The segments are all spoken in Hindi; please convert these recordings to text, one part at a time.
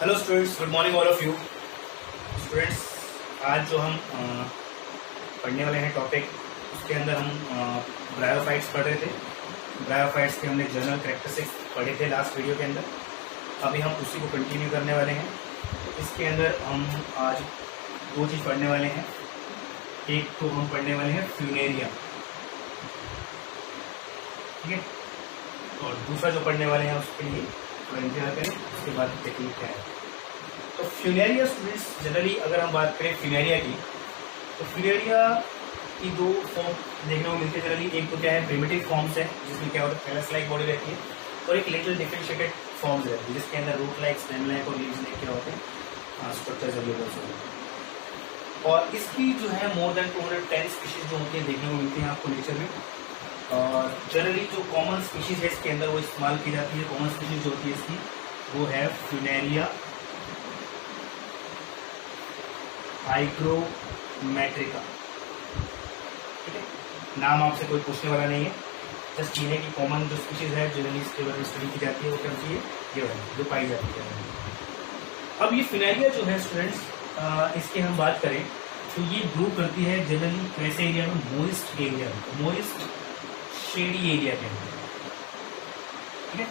Hello students, good morning all of you students. आज जो हम पढ़ने वाले हैं टॉपिक, उसके अंदर हम ब्रायोफाइट्स पढ़ रहे थे। ब्रायोफाइट्स के हमने जनरल कैरेक्टरिस्टिक्स पढ़े थे लास्ट वीडियो के अंदर। अभी हम उसी को कंटिन्यू करने वाले हैं। इसके अंदर हम आज दो चीज़ पढ़ने वाले हैं। एक तो हम पढ़ने वाले हैं फ्यूनेरिया, ठीक है, और दूसरा जो पढ़ने वाले हैं उसके लिए थोड़ा इंतजार करें, उसके बाद टेक्निक क्या है। तो फ्यूनेरिया स्टूडेंट्स, जनरली अगर हम बात करें फ्यूनेरिया की, तो फ्यूनेरिया की दो फॉर्म देखने को मिलती है जनरली। एक तो क्या है, प्रिमिटिव फॉर्म्स है जिसमें क्या होता है थैलस लाइक बॉडी रहती है, और एक लिटिल डिफरेंशिएटेड फॉर्म्स रहती है जिसके अंदर रूट लाइक, स्टेम लाइक और लीव्स लाइक क्या होते हैं स्ट्रक्चर्स अवेलेबल होते हैं। और इसकी जो है मोर देन 210 स्पीशीज जो होती है देखने को मिलती है आपको नेचर में। और जनरली जो कॉमन स्पीशीज है इसके अंदर वो इस्तेमाल की जाती है। कॉमन स्पीशीज जो होती है इसकी वो है फ्यूनेरिया हाइग्रोमेट्रिका, ठीक है। नाम आपसे कोई पूछने वाला नहीं है, जस्ट ये है कि कॉमन जो स्पीशीज है जनरली इसके बारे में स्टडी की जाती है वो कौन सी है, ये वाली जो पाई जाती है। अब ये फ्यूनेरिया जो है स्टूडेंट्स, इसकी हम बात करें तो ये ग्रो करती है जनरली कैसे एरिया में, मोइस्ट एरिया में, मोइस्ट शेडी एरिया के अंदर, ठीक है।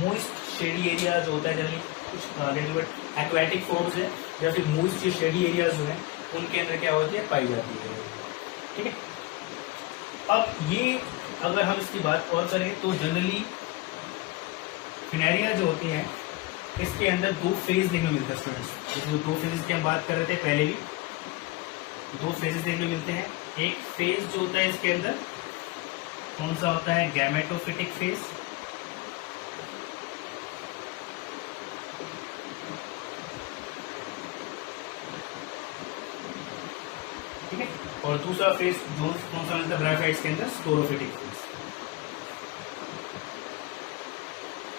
मोइस्ट शेडी एरिया जो होता है जनरली कुछ लिटिल बिट एक्वेटिक फॉर्म्स है या फिर मोइस्ट शेडी एरियाज जो है उनके अंदर क्या होती है, पाई जाती है, ठीक है। अब ये अगर हम इसकी बात और करें तो जनरली फ्यूनेरिया जो होती है इसके अंदर दो फेज देखने को मिलता है स्टूडेंट्स। जैसे दो फेजेस की हम बात कर रहे थे पहले भी, दो फेजेस देखने को मिलते हैं। एक फेज जो होता है इसके अंदर कौन सा होता है, गैमेटोफिटिक फेज, ठीक है। और दूसरा फेज जो कौन सा मिलता है ब्रायोफाइट्स के अंदर, स्पोरोफिटिक फेज।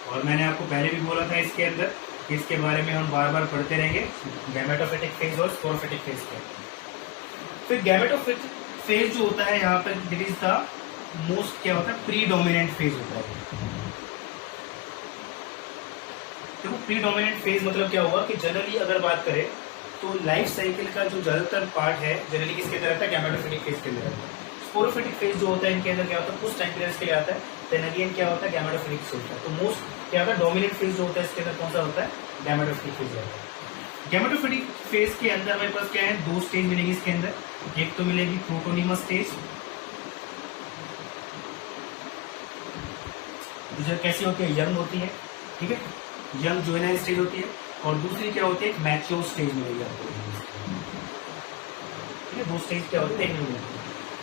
और मैंने आपको पहले भी बोला था इसके अंदर कि इसके बारे में हम बार बार पढ़ते रहेंगे, गैमेटोफिटिक फेज और स्पोरोफिटिक फेज के। फिर गैमेटोफिटिक फेज जो होता है यहाँ पर दिट इज द मोस्ट क्या होता है, प्रीडोमिनेंट फेज होता है। देखो प्रीडोमिनेंट फेज मतलब क्या हुआ कि जनरली अगर बात करें तो लाइफ साइकिल का जो ज्यादातर पार्ट है जनरली किसके अंदर आता है, गैमेटोफिटिक फेज के अंदर आता है। स्पोरोफिटिक फेज जो होता है इनके अंदर क्या होता है, कुछ टाइम पीरियड्स के लिए आता है, देन अगेन क्या होता है, गैमेटोफिटिक फेज होता है। तो मोस्ट क्या होता है, डोमिनेंट फेज जो होता है इसके अंदर कौन सा होता है, गैमेटोफिटिक फेज रहता है। गैमेटोफिटिक फेज के अंदर हमारे पास क्या है, दो स्टेज मिलेगी इसके अंदर। एक तो मिलेगी प्रोटोनिमस स्टेज, जो कैसी होती है, यंग होती है, ठीक है, यंग जुवेनाइल स्टेज होती है। और दूसरी क्या होती है, मैच्योर स्टेज मिलेगी आपको, ठीक है। दो स्टेज क्या होती है।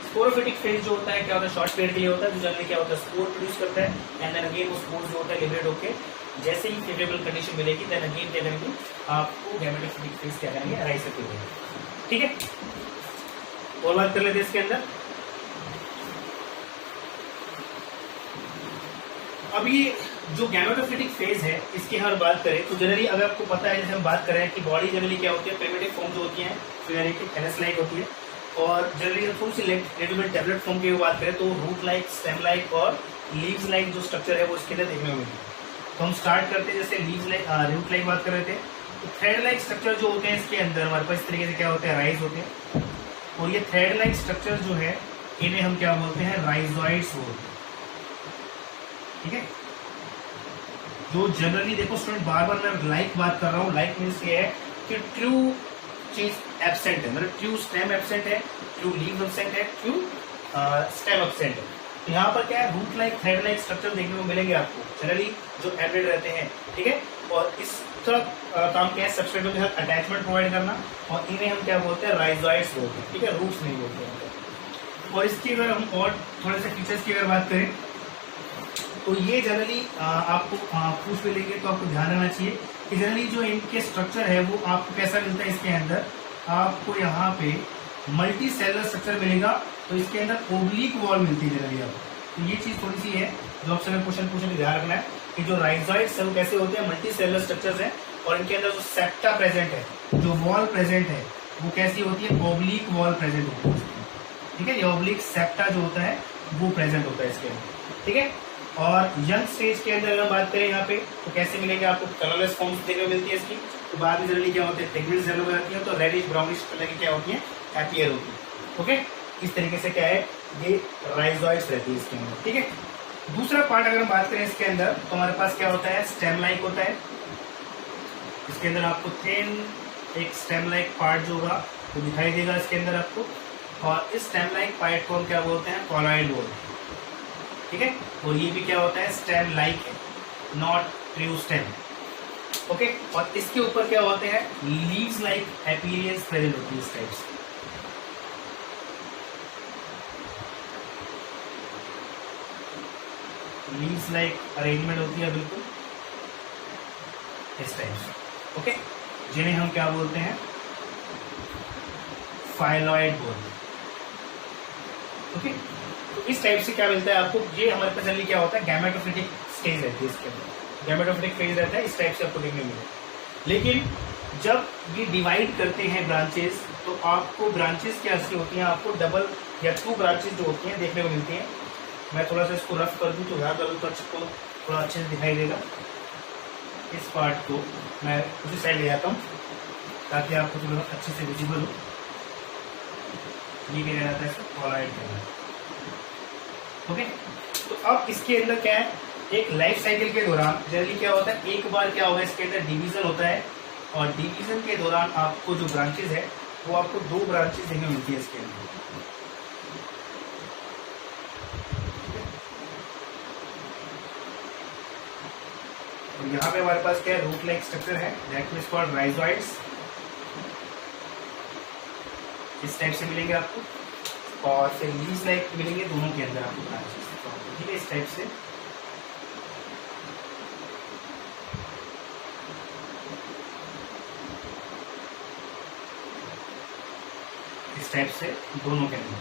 स्पोरोफिटिक फेज जो होता है क्या होता है, शॉर्ट पीरियड के लिए होता है, जो जनरली क्या होता है, स्पोर प्रोड्यूस करता है, एंड देन अगेन वो स्पोर जो होता है लिबरेट होकर जैसे ही फेवरेबल कंडीशन मिलेगी देन अगेन क्या करेंगे, आपको गैमेटोफिटिक फेज क्या करेंगे, अराइज करके, ठीक है। और बात कर लेते हैं इसके अंदर। अब ये जो गैमेटोफिटिक फेज है इसकी हम बात करें तो जनरली अगर आपको पता है, जैसे हम बात कर रहे हैं कि बॉडी जनरली क्या होती है, प्रिमिटिव फॉर्म जो होती है फ्यूनेरिया की थैलस लाइक होती है। और जनरली थोड़ी सी लिटिल बिट डेवलप्ड फॉर्म की बात करें तो रूट लाइक, स्टेम लाइक और लीव्स लाइक जो स्ट्रक्चर है वो इसके अंदर देखने को मिलती है। तो हम स्टार्ट करते हैं, जैसे लीव्स लाइक, रूट लाइक बात कर रहे थे, तो थ्रेड लाइक स्ट्रक्चर जो होते हैं इसके अंदर हमारे पास इस तरीके से क्या होते हैं, राइज होते हैं। और ये थ्रेड लाइक स्ट्रक्चर जो है इन्हें हम क्या बोलते हैं, राइजॉइड्स बोलते हैं, ठीक है। जो जनरली देखो स्टूडेंट, बार बार मैं लाइक बात कर रहा हूँ, लाइक मीन्स ये है कि ट्रू चीज एब्सेंट है, मतलब ट्रू स्टेम एब्सेंट है, ट्रू लीव एब्सेंट है, ट्रू स्टेम एब्सेंट है। तो यहाँ पर क्या है, root like, thread like structure देखने को मिलेंगे आपको जनरली जो एब्रेड रहते हैं, ठीक है। और इसका काम क्या है, सबस्ट्रेट के साथ अटैचमेंट प्रोवाइड करना, और इन्हें हम क्या बोलते हैं, राइजॉइड्स बोलते हैं, ठीक है, रूट्स नहीं बोलते हैं। और इसकी अगर हम और थोड़े से फीचर्स की अगर बात करें तो ये जनरली आपको पूछ भी लेंगे तो आपको ध्यान रखना चाहिए कि जनरली जो इनके स्ट्रक्चर है वो आपको कैसा मिलता है, इसके अंदर आपको यहाँ पे मल्टी सेलर स्ट्रक्चर मिलेगा। तो इसके अंदर ओब्लिक वॉल मिलती है जनरली आपको। तो ये चीज थोड़ी सी है जो आपसे मैं क्वेश्चन पूछने ध्यान रखना है कि जो राइजॉइड्स है वो कैसे होते हैं, मल्टी सेलर स्ट्रक्चर्स है, और इनके अंदर जो सेप्टा प्रेजेंट है, जो वॉल प्रेजेंट है वो कैसी होती है, ओब्लिक वॉल प्रेजेंट होती है, ठीक है। ये ओब्लिक सेप्टा जो होता है वो प्रेजेंट होता है इसके अंदर, ठीक है। और यंग स्टेज के अंदर अगर बात करें यहाँ पे तो कैसे मिलेंगे आपको, कलरलेस फॉर्म्स देखने को मिलती है इसकी। तो बाद में जनरली क्या होते हैं, पिगमेंट्स डेवलप हो जाती है, तो रेडिश ब्राउनिश कलर की क्या होती है, अपीयर होती है। ओके, इस तरीके से क्या है, ये राइजोइड्स रहती है इसके अंदर। ठीक है, दूसरा पार्ट अगर हम बात करें इसके अंदर तो हमारे पास क्या होता है, स्टेम लाइक होता है। इसके अंदर आपको थिन एक स्टेम लाइक पार्ट जो होगा वो दिखाई देगा इसके अंदर आपको, और इस स्टेम लाइक पार्ट को हम क्या बोलते हैं, कॉलॉइड बोलते हैं। ठीक है, और ये भी क्या होता है, स्टेम लाइक है, नॉट ट्रू स्टेम। ओके, और इसके ऊपर क्या होते हैं, लीव्स लाइक अपीयरेंस प्रेजेंट होती है इस टाइप से। लीव्स लाइक अरेंजमेंट होती है बिल्कुल इस टाइप से। ओके, जिन्हें हम क्या बोलते हैं, फाइलॉइड बोलते हैं। ओके, तो इस टाइप से क्या मिलता है आपको, ये हमारे पास जनरली क्या होता है, गैमेटोफिटिक स्टेज रहती है इसके अंदर, गैमेटोफिटिक फेज रहता है, इस टाइप से आपको देखने मिलेगा। लेकिन जब ये डिवाइड करते हैं ब्रांचेस, तो आपको ब्रांचेस क्या ऐसी होती हैं, आपको डबल या 2 ब्रांचेस जो होती हैं देखने को मिलती हैं। मैं थोड़ा सा इसको रफ कर दूं तो यहाँ करूँ तो आपको थोड़ा अच्छे से दिखाई देगा। इस पार्ट को मैं उसी साइड ले आता हूँ ताकि आपको थोड़ा अच्छे से विजिबल हो। ये क्या कहलाता है, कॉलॉइड कहलाता है। ओके, तो अब इसके अंदर क्या है, एक लाइफ साइकिल के दौरान जनरली क्या होता है, एक बार क्या होगा, इसके अंदर डिवीजन होता है, और डिवीजन के दौरान आपको जो ब्रांचेस है वो आपको 2 ब्रांचेस देखने मिलती है इसके अंदर। और यहाँ पे हमारे पास क्या है, रूट लाइक स्ट्रक्चर है, दैट इज कॉल्ड राइजोइड्स। इस टाइप से मिलेंगे आपको, और फिर लीव्स लाइक मिलेंगे दोनों के अंदर आपको ब्रांचेस। ठीक है, इस टाइप से दोनों के अंदर।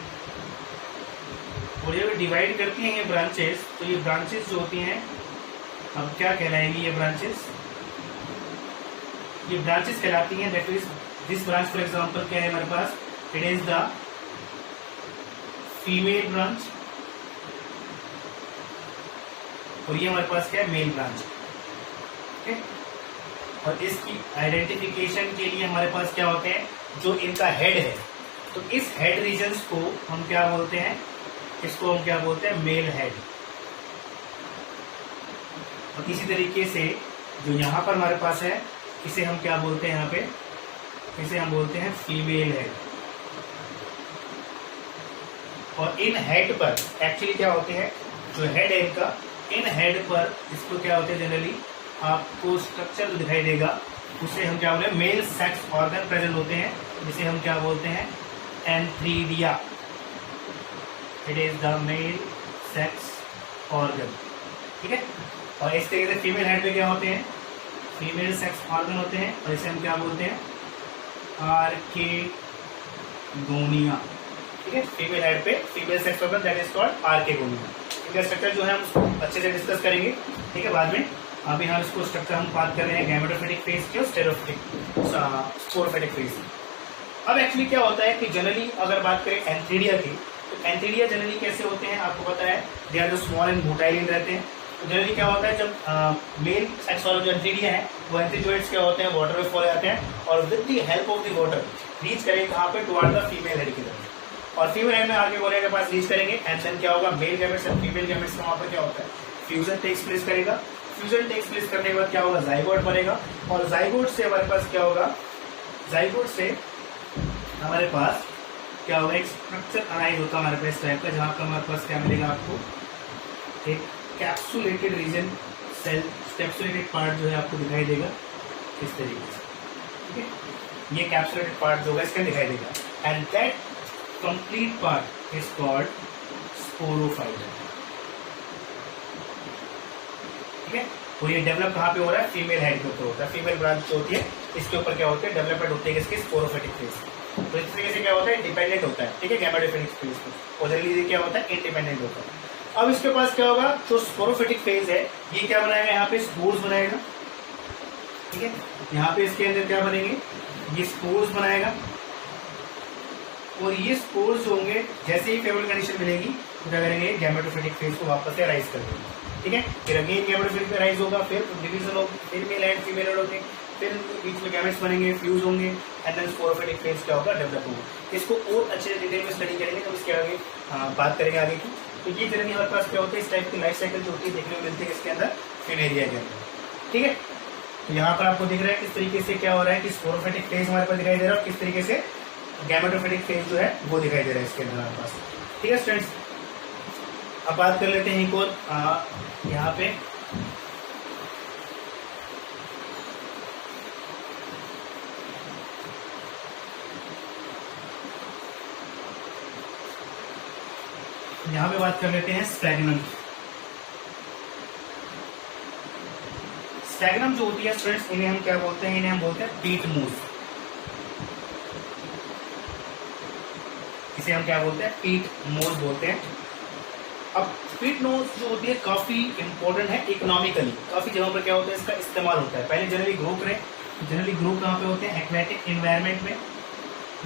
और ये डिवाइड करती हैं ये ब्रांचेस, तो ये ब्रांचेस जो होती हैं अब क्या कहलाएंगी, ये ब्रांचेस कहलाती हैं, that is this branch for example क्या है हमारे पास, it is the female branch, और ये हमारे पास क्या है, मेल ब्रांच। ठीक है, और इसकी आइडेंटिफिकेशन के लिए हमारे पास क्या होते हैं, जो इनका हेड है, तो इस हेड रीजन्स को हम क्या बोलते हैं, इसको हम क्या बोलते हैं, मेल हेड। और इसी तरीके से जो यहाँ पर हमारे पास है, इसे हम क्या बोलते हैं, यहाँ पे इसे हम बोलते हैं फीमेल हेड। और इन हेड पर एक्चुअली क्या होते हैं, जो हेड है इनका, इन हेड पर इसको क्या होते हैं, जनरली आपको स्ट्रक्चर दिखाई देगा, उसे हम क्या बोलते हैं, मेल सेक्स ऑर्गन प्रेजेंट होते हैं, जिसे हम क्या बोलते हैं, antheridia. It is the male sex organ. ठीक है, और इस तरीके से फीमेल हेड पे क्या होते हैं, फीमेल सेक्स ऑर्गन होते हैं, और इसे हम क्या बोलते हैं, आर्केगोनिया। ठीक है, फीमेल हेड पे female sex organ, that is called archegonia. इनका स्ट्रक्चर जो है हम उसको अच्छे से डिस्कस करेंगे, ठीक है, बाद में। अभी हम इसको स्ट्रक्चर हम बात कर रहे हैं गैमेटोफिटिक फेज के और स्पोरोफिटिक फेज। अब एक्चुअली क्या होता है कि जनरली अगर बात करें एंथ्रीडिया की, तो एंथ्रीडिया जनरली कैसे होते हैं, आपको पता है, दे आर जो स्मॉल एंड मोटाइलिन रहते हैं। तो जनरली क्या होता है, जब मेल सेक्स वाला जो एंथ्रीडिया है, वो एंथ्रीजोइड्स क्या होते हैं, वाटर में फॉल जाते हैं, और with the help of the water reach करेंगे कहाँ पे, टुवर्ड द फीमेल हेड की तरफ। और फीमेल हेड में आगे गोले के पास रीच करेंगे, एंड देन क्या होगा, male gametes and female gametes का वहाँ पर क्या होता है, फ्यूजन टेक्स प्लेस करेगा। फ्यूजन टेक्स प्लेस करने के बाद क्या होगा, जाइगोट बनेगा, और जाइगोट से हमारे पास क्या होगा, जाइगोट से हमारे पास क्या होगा, एक स्ट्रक्चर अराइज होता है हमारे पास टाइप का, जहाँ पर हमारे पास क्या मिलेगा आपको, एक capsulated region, cell capsulated part जो है आपको दिखाई देगा इस तरीके से। ठीक है, ये कैप्सुलेटेड पार्ट जो है इसका दिखाई देगा, and that complete part is called sporophyte. ठीक है, और ये डेवलप कहाँ पे हो रहा है, फीमेल हेड के ऊपर होता है, फीमेल ब्रांच जो होती है इसके ऊपर क्या होता है, डेवलपमेंट होती है इसके स्पोरोफाइटिक फेज। तो इस तरीके से क्या होता है, डिपेंडेंट होता है। ठीक है, गैमेटोफिटिक फेज पे, और जनरली क्या होता है, इंडिपेंडेंट होता है। अब इसके पास क्या होगा, जो स्पोरोफिटिक फेज है, ये क्या बनाएगा, यहाँ पे स्पोर्स बनाएगा। ठीक है, यहाँ पे इसके अंदर क्या बनेंगे, ये स्पोर्स बनाएगा, और ये स्पोर्स होंगे, जैसे ही फेवरेबल कंडीशन मिलेगी तो क्या करेंगे, गैमेटोफिटिक फेज को वापस से राइज कर देंगे। ठीक है। फिर अगेन गैमेटोफिटिक राइज होगा, फिर डिवीजन होगा, फिर मेल एंड फीमेल होंगे, फिर बीच में गैमेट्स बनेंगे, फ्यूज होंगे, एंड देन स्पोरोफिटिक फेज क्या होगा, डेवलप होगा। इसको और अच्छे डिटेल में स्टडी करेंगे तो इसके आगे बात करेंगे आगे की। तो ये जनरली हमारे पास क्या होता है, इस टाइप की लाइफ साइकिल जो होती है देखने को मिलती है इसके अंदर फिनेरिया के अंदर। ठीक है, तो यहाँ पर आपको दिख रहा है किस तरीके से क्या हो रहा है कि स्पोरोफिटिक फेज हमारे पास दिखाई दे रहा है और किस तरीके से गैमेटोफिटिक फेज जो है वो दिखाई दे रहा है इसके अंदर हमारे पास। ठीक है स्टूडेंट्स, अब बात कर लेते हैं एक और यहाँ पे बात कर लेते हैं स्टैग्नम। स्टैग्नम जो होती है स्टूडेंट्स, इन्हें हम क्या बोलते हैं, इन्हें हम बोलते हैं पीट मूस। इसे हम क्या बोलते हैं, पीट मूस बोलते हैं। अब पीट मूस जो होती है काफी इंपॉर्टेंट है इकोनॉमिकली, काफी जगहों पर क्या होता है इसका इस्तेमाल होता है। पहले जनरली ग्रो करें, जनरली ग्रो कहाँ पे होते हैं, एक्वेटिक एनवायरनमेंट में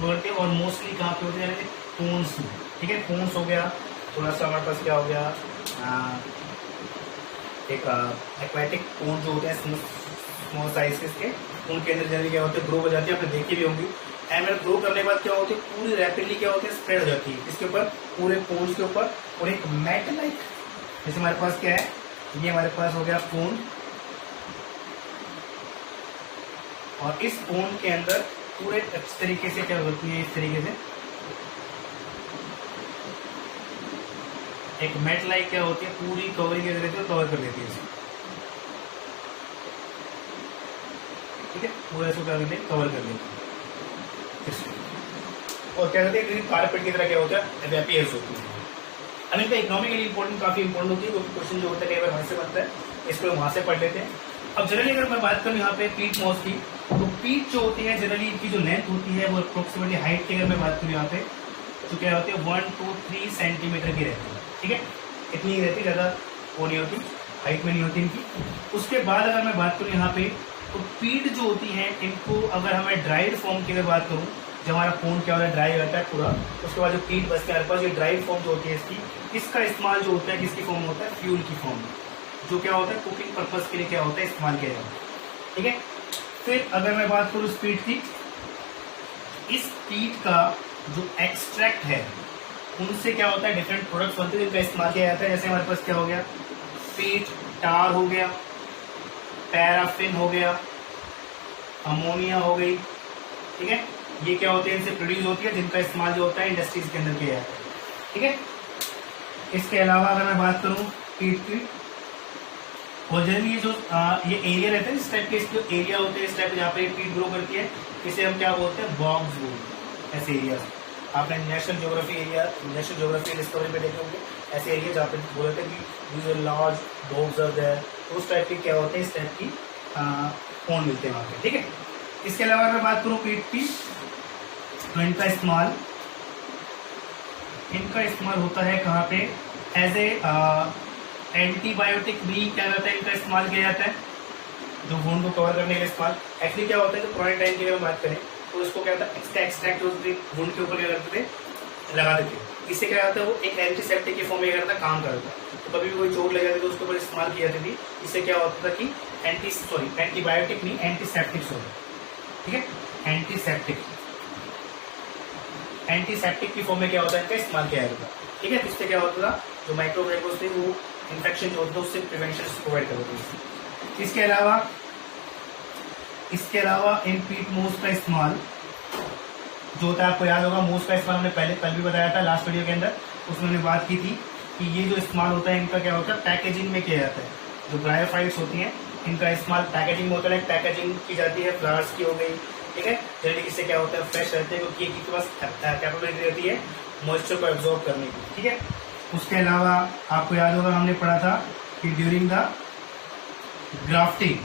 होते हैं, और मोस्टली कहाँ पे होते हैं, पोन्स। ठीक है, पोन्स हो गया, थोड़ा सा हमारे पास क्या हो गया, एक एक्वेटिक पोन जो होते हैं स्मॉल साइज के, उनके अंदर जनरली क्या होते हैं, ग्रो हो जाती है, आपने देखी भी होंगी। एंड ग्रो करने के बाद क्या होती है, पूरी रैपिडली क्या होती है, स्प्रेड हो जाती है इसके ऊपर, पूरे पोन्स के ऊपर, और एक मैट लाइक, जैसे हमारे पास क्या है, ये हमारे पास हो गया पोन, और इस पोन के अंदर पूरे इस तरीके से क्या होती है, इस तरीके से एक मैट लाइक क्या होती है, पूरी कवरिंग कवर कर देती है इसे। ठीक है, पूरा इसको क्या करते हैं, कवर कर देती है, और क्या करते हैं, कारपेट की तरह क्या होता है, एपियर्स होती है। अब इनका इकोनॉमिकली इंपॉर्टेंट काफी इंपॉर्टेंट होती है, क्योंकि क्वेश्चन जो होता है कई बार वहां से बनता है, इसको वहां से पढ़ लेते हैं। अब जनरली अगर मैं बात करूँ यहाँ पे पीट मॉस की, तो पीट जो होती है जनरली इनकी जो लेंथ होती है वो अप्रोक्सीमेटली हाइट की अगर मैं बात करूँ यहाँ पे, तो क्या होती है 1 to 3 सेंटीमीटर की रहती है। ठीक है, इतनी ही रहती, ज्यादा वो नहीं होती, हाइट में नहीं होती इनकी। उसके बाद अगर मैं बात करूँ यहाँ पे, तो पीट जो होती है इनको अगर हमें ड्राइड फॉर्म की अगर बात करूँ, जब हमारा पोन क्या होता है, ड्राई रहता है पूरा, उसके बाद जो पीट बचते हैं हमारे पास, ये ड्राइड फॉर्म जो होती है इसकी, इसका इस्तेमाल जो होता है किसकी फॉर्म में होता है, फ्यूल की फॉर्म में, जो क्या होता है कुकिंग पर्पज के लिए क्या होता है, इस्तेमाल किया जाता है। ठीक है, फिर अगर मैं बात करूँ इस पीट की, इस पीट का जो एक्सट्रैक्ट है उनसे क्या होता है, डिफरेंट प्रोडक्ट्स बनते हैं जिनका इस्तेमाल किया जाता है। जैसे हमारे पास क्या हो गया, पीट टार हो गया, पैराफिन हो गया, अमोनिया हो गई। ठीक है, ये क्या होते हैं, इनसे प्रोड्यूस होती है, जिनका इस्तेमाल जो होता है इंडस्ट्रीज के अंदर किया जाता है। ठीक है, इसके अलावा अगर मैं बात करूं पीट की, और जनरली ये जो ये एरिया रहता है इस टाइप के, इसके एरिया होते हैं इस टाइप जहाँ पे पीट ग्रो करती है, इसे हम क्या बोलते हैं, बॉग्स बोलते हैं। ऐसे एरिया आपने नेशनल ज्योग्राफी डिस्कवरी में देखे होंगे, ऐसे एरिया जहाँ पे बोलते हैं कि लार्ज बॉग्स आर देयर, उस टाइप के क्या होते हैं, इस टाइप की फोन मिलते हैं वहाँ पे। ठीक है, इसके अलावा मैं बात करूँ पीट की, तो इनका इस्तेमाल होता है कहाँ पे, एज ए एंटीबायोटिक भी क्या होता है, इनका इस्तेमाल किया जाता है, जो वुंड को कवर करने का इस्तेमाल। एक्चुअली क्या होता है, तो पुराने टाइम की अगर बात करें तो इसको क्या होता है, इसका एक्सट्रैक्ट वुंड के ऊपर क्या करते थे, लगा देते थे। इससे क्या होता है, वो एक एंटीसेप्टिक के फॉर्म में क्या करता है, काम करता है। तो कभी भी कोई चोट लग जाती तो उसके ऊपर इस्तेमाल की जाती थी। इससे क्या होता था कि एंटीबायोटिक नहीं, एंटीसेप्टिक्स होता है। ठीक है, एंटीसेप्टिक की फॉर्म में क्या होता है, इनका इस्तेमाल किया जाता था। ठीक है, इससे क्या होता था, जो माइक्रोवेगोस थे वो इन्फेक्शन जो होता है उससे प्रिवेंशन प्रोवाइड करते थे। इसके अलावा इन पीट मूस का इस्तेमाल जो होता है, आपको याद होगा मूस का इस्तेमाल हमने पहले कल भी बताया था लास्ट वीडियो के अंदर, उसमें हमने बात की थी कि ये जो इस्तेमाल होता है इनका क्या होता है, पैकेजिंग में किया जाता है। जो ब्रायोफाइट्स होती हैं इनका इस्तेमाल पैकेजिंग में होता है, पैकेजिंग की जाती है, फ्लावर्स की हो गई। ठीक है, जनरली इससे क्या होता है, फ्रेश रहते हैं, क्योंकि इनके पास कैपेबिलिटी रहती है मॉइस्चर को एब्जॉर्ब करने की। ठीक है, उसके अलावा आपको याद होगा हमने पढ़ा था कि ड्यूरिंग द ग्राफ्टिंग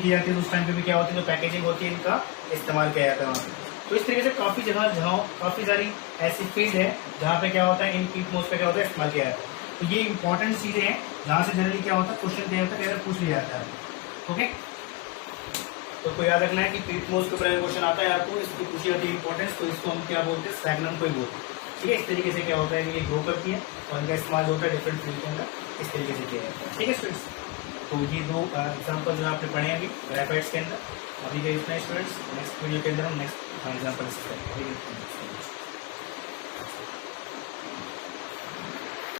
की जाती है, तो उस टाइम पे भी क्या होती है, जो पैकेजिंग होती है इनका इस्तेमाल किया जाता है। तो इस तरीके से काफी जगह जहाँ काफी सारी ऐसी फील्ड है जहाँ पे क्या होता है, इन पीट मोस का क्या होता है, इस्तेमाल किया जाता है। तो ये इंपॉर्टेंट चीजें हैं जहाँ से जनरली क्या होता है, क्वेश्चन दिया जाता है, पूछ लिया जाता है। ओके, तो कोई याद रखना है कि पीट मोस के ऊपर क्वेश्चन आता है आपको, इसकी पूछी जाती है इंपॉर्टेंस, तो इसको हम क्या बोलते हैं, स्टैग्नम को ही बोलते हैं। ठीक है, इस तरीके से क्या होता है कि ये ग्रो करती है और इनका इस्तेमाल होता है डिफरेंट फील्ड के अंदर इस तरीके से किया जाता है। ठीक है स्टूडेंट्स, तो ये दो एग्जाम्पल जो आपने पढ़े अभी ग्रेफाइट्स के अंदर। अभी के इतना स्टूडेंट्स, नेक्स्ट वीडियो के अंदर हम नेक्स्ट एग्जाम्पल करेंगे।